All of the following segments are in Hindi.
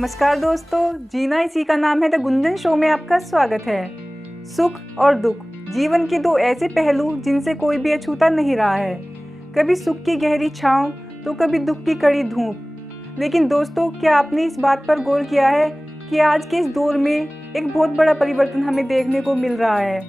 नमस्कार दोस्तों, जीना इसी का नाम है द गुंजन शो में आपका स्वागत है। सुख और दुख जीवन के दो ऐसे पहलू जिनसे कोई भी अछूता नहीं रहा है। कभी सुख की गहरी छाँव तो कभी दुख की कड़ी धूप। लेकिन दोस्तों, क्या आपने इस बात पर गौर किया है कि आज के इस दौर में एक बहुत बड़ा परिवर्तन हमें देखने को मिल रहा है।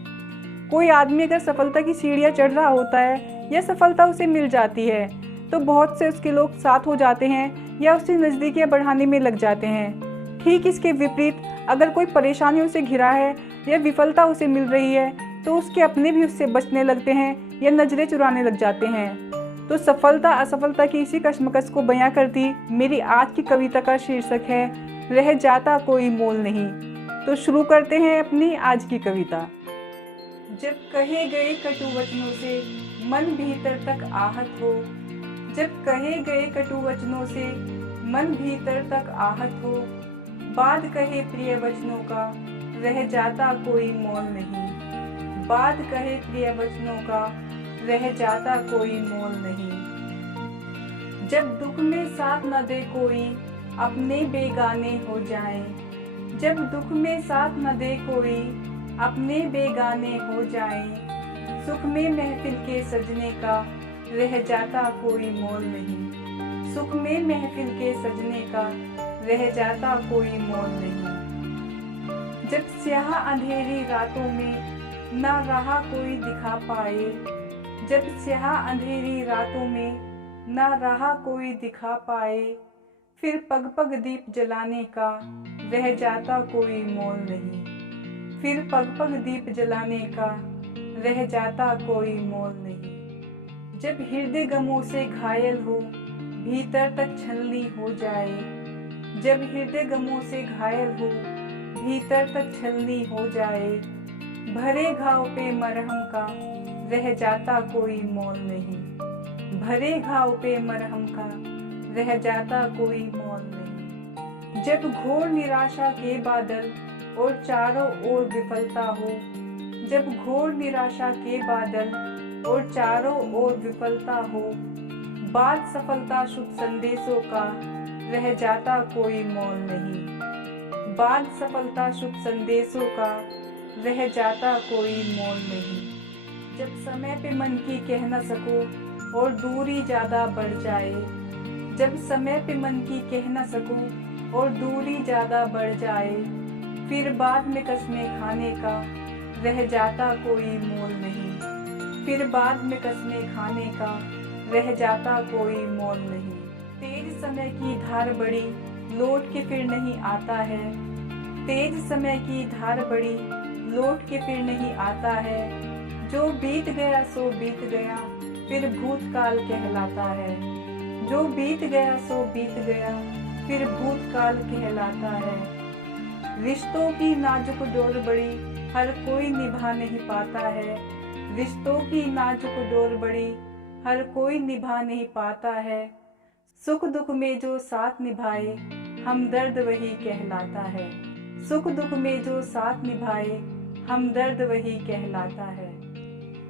कोई आदमी अगर सफलता की सीढ़ियाँ चढ़ रहा होता है या सफलता उसे मिल जाती है तो बहुत से उसके लोग साथ हो जाते हैं या उससे नज़दीकियाँ बढ़ाने में लग जाते हैं। ठीक इसके विपरीत अगर कोई परेशानियों से घिरा है या विफलता उसे मिल रही है तो उसके अपने भी उससे बचने लगते हैं या नज़रें चुराने लग जाते हैं। तो सफलता असफलता की इसी कशमकश को बयां करती मेरी आज की कविता का शीर्षक है रह जाता कोई मोल नहीं। तो शुरू करते हैं अपनी आज की कविता। जब कहे गए कटु वचनों से मन भीतर तक आहत हो, जब कहे गए कटु वचनों से मन भीतर तक आहत हो, बाद कहे प्रिय वचनों का रह जाता कोई मोल नहीं। बाद कहे प्रिय वचनों का रह जाता कोई मोल नहीं। जब दुख में साथ न दे कोई अपने बेगाने हो जाएं, जब दुख में साथ न दे कोई अपने बेगाने हो जाएं, सुख में महफिल के सजने का रह जाता कोई मोल नहीं। सुख में महफिल के सजने का रह जाता कोई मोल नहीं। जब स्याह अंधेरी रातों में ना रहा कोई दिखा पाए, जब स्याह अंधेरी रातों में ना रहा कोई दिखा पाए, फिर पग पग दीप जलाने का रह जाता कोई मोल नहीं। फिर पग पग दीप जलाने का रह जाता कोई मोल नहीं। जब हृदय गमों से घायल हो भीतर तक छलनी हो जाए, जब हृदय गमों से घायल हो भीतर तक छलनी हो जाए, भरे घाव पे मरहम का रह जाता कोई मोल नहीं। भरे घाव पे मरहम का रह जाता कोई मोल नहीं। जब घोर निराशा के बादल और चारों ओर विफलता हो, जब घोर निराशा के बादल और चारों ओर विफलता हो, बाद सफलता शुभ संदेशों का रह जाता कोई मोल नहीं। बाद सफलता शुभ संदेशों का रह जाता कोई मोल नहीं। जब समय पे मन की कह न सको और दूरी ज्यादा बढ़ जाए, जब समय पे मन की कह न सको और दूरी ज्यादा बढ़ जाए, फिर बाद में कसमें खाने का रह जाता कोई मोल नहीं। फिर बाद में कसमें खाने का रह जाता कोई मोल नहीं। तेज समय की धार बड़ी लौट के फिर नहीं आता है, तेज समय की धार बड़ी लौट के फिर नहीं आता है, जो बीत गया सो बीत गया फिर भूतकाल कहलाता है, जो बीत गया सो बीत गया फिर भूतकाल कहलाता है। रिश्तों की नाजुक डोर बड़ी हर कोई निभा नहीं पाता है, रिश्तों की नाजुक डोर बड़ी हर कोई निभा नहीं पाता है, सुख दुख में जो साथ निभाए हमदर्द वही कहलाता है, सुख दुख में जो साथ निभाए हमदर्द वही कहलाता है।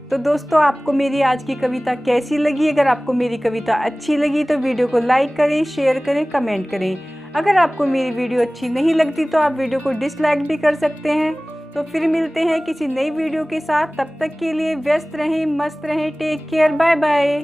तो दोस्तों, आपको मेरी आज की कविता कैसी लगी? अगर आपको मेरी कविता अच्छी लगी तो वीडियो को लाइक करें, शेयर करें, कमेंट करें। अगर आपको मेरी वीडियो अच्छी नहीं लगती तो आप वीडियो को डिसलाइक भी कर सकते हैं। तो फिर मिलते हैं किसी नई वीडियो के साथ। तब तक के लिए व्यस्त रहें, मस्त रहें। Take care, bye bye.